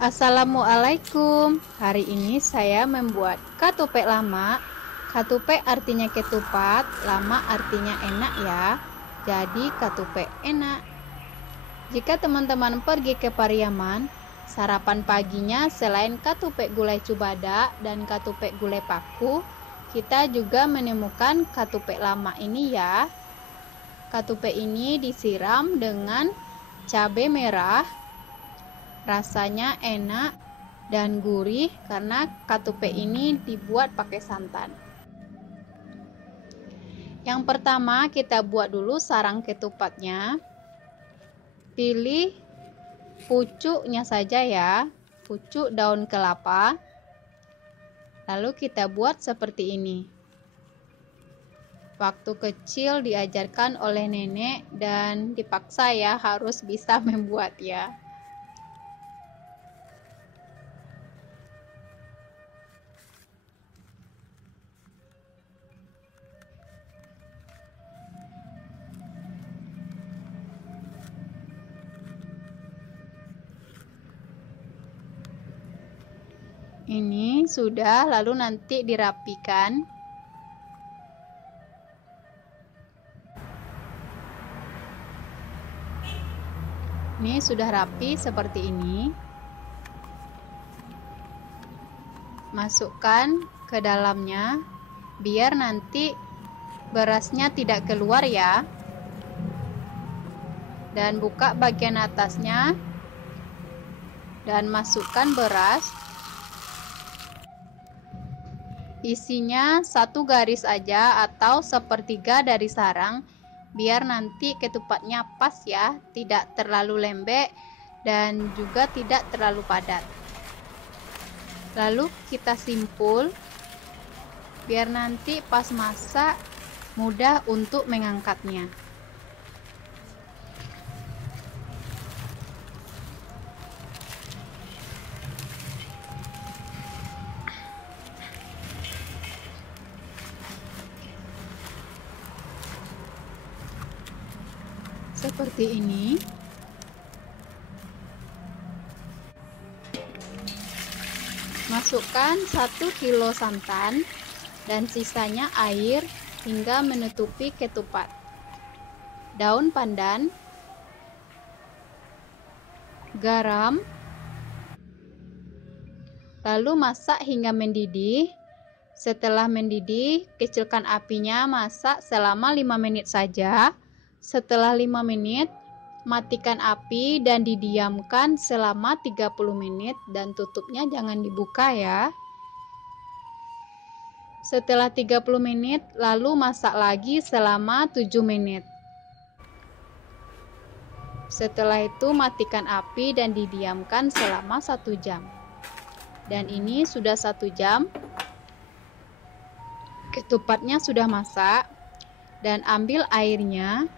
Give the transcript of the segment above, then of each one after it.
Assalamualaikum. Hari ini saya membuat ketupek lama. Ketupek artinya ketupat, lama artinya enak ya. Jadi ketupek enak. Jika teman-teman pergi ke Pariaman, sarapan paginya selain ketupek gulai cubada dan ketupek gulai paku, kita juga menemukan ketupek lama ini ya. Ketupek ini disiram dengan cabai merah. Rasanya enak dan gurih karena ketupek ini dibuat pakai santan. Yang pertama kita buat dulu sarang ketupatnya. Pilih pucuknya saja ya, pucuk daun kelapa. Lalu kita buat seperti ini. Waktu kecil diajarkan oleh nenek dan dipaksa ya harus bisa membuat ya. Ini sudah, lalu nanti dirapikan. Ini sudah rapi seperti ini. Masukkan ke dalamnya biar nanti berasnya tidak keluar ya. Dan buka bagian atasnya dan masukkan beras. Isinya 1 garis aja atau 1/3 dari sarang biar nanti ketupatnya pas ya, tidak terlalu lembek dan juga tidak terlalu padat. Lalu kita simpul biar nanti pas masak mudah untuk mengangkatnya. Seperti ini. Masukkan 1 kilo santan dan sisanya air hingga menutupi ketupat. Daun pandan, garam, lalu masak hingga mendidih. Setelah mendidih, kecilkan apinya, masak selama 5 menit saja. Setelah 5 menit, matikan api dan didiamkan selama 30 menit dan tutupnya jangan dibuka ya. Setelah 30 menit, lalu masak lagi selama 7 menit. Setelah itu matikan api dan didiamkan selama 1 jam. Dan ini sudah 1 jam. Ketupatnya sudah masak dan ambil airnya.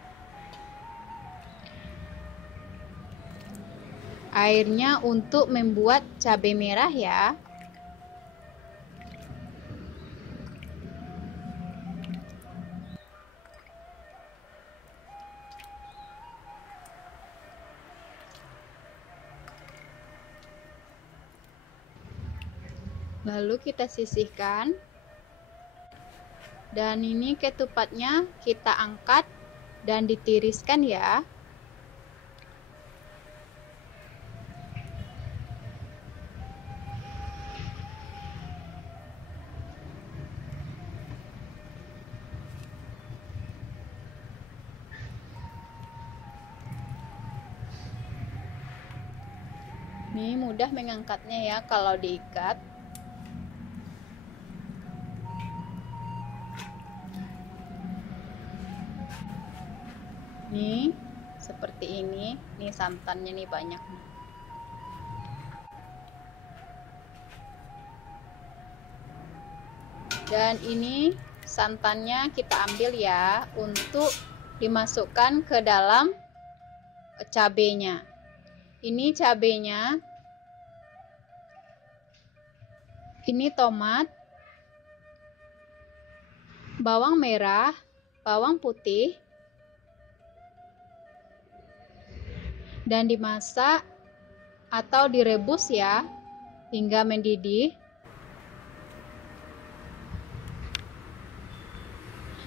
Airnya untuk membuat cabai merah ya. Lalu kita sisihkan. Dan ini ketupatnya kita angkat dan ditiriskan ya. Ini mudah mengangkatnya ya kalau diikat. Nih, seperti ini. Nih santannya nih banyak. Dan ini santannya kita ambil ya untuk dimasukkan ke dalam cabenya. Ini cabenya. Ini tomat, bawang merah, bawang putih, dan dimasak atau direbus ya hingga mendidih.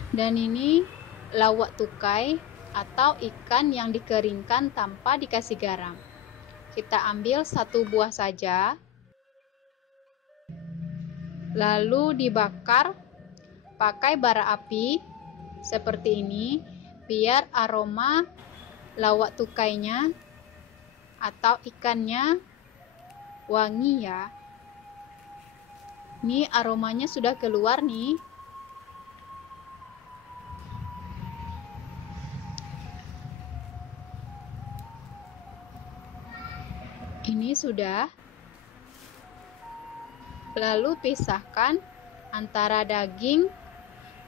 Dan ini lawak tukai atau ikan yang dikeringkan tanpa dikasih garam. Kita ambil 1 buah saja, lalu dibakar pakai bara api seperti ini biar aroma lawak tukainya atau ikannya wangi ya. Ini aromanya sudah keluar nih. Ini sudah. Lalu pisahkan antara daging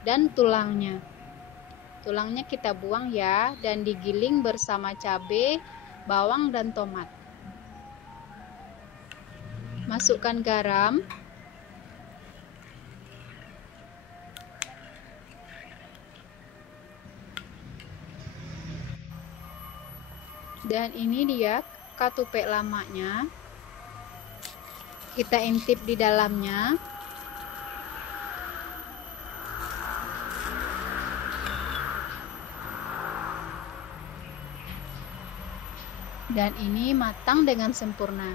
dan tulangnya. Tulangnya kita buang ya dan digiling bersama cabai, bawang dan tomat. Masukkan garam. Dan ini dia katupek lamanya. Kita intip di dalamnya. Dan ini matang dengan sempurna.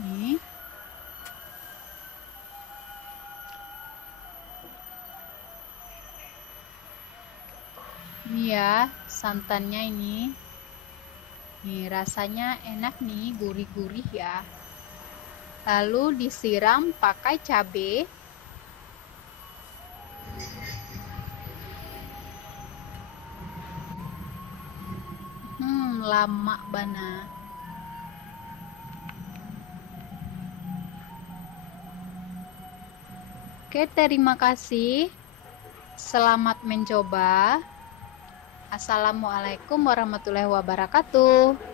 Nih. Ini ya santannya ini. Nih rasanya enak nih, gurih-gurih ya. Lalu disiram pakai cabai. Lama bana. Oke, terima kasih. Selamat mencoba. Assalamualaikum warahmatullahi wabarakatuh.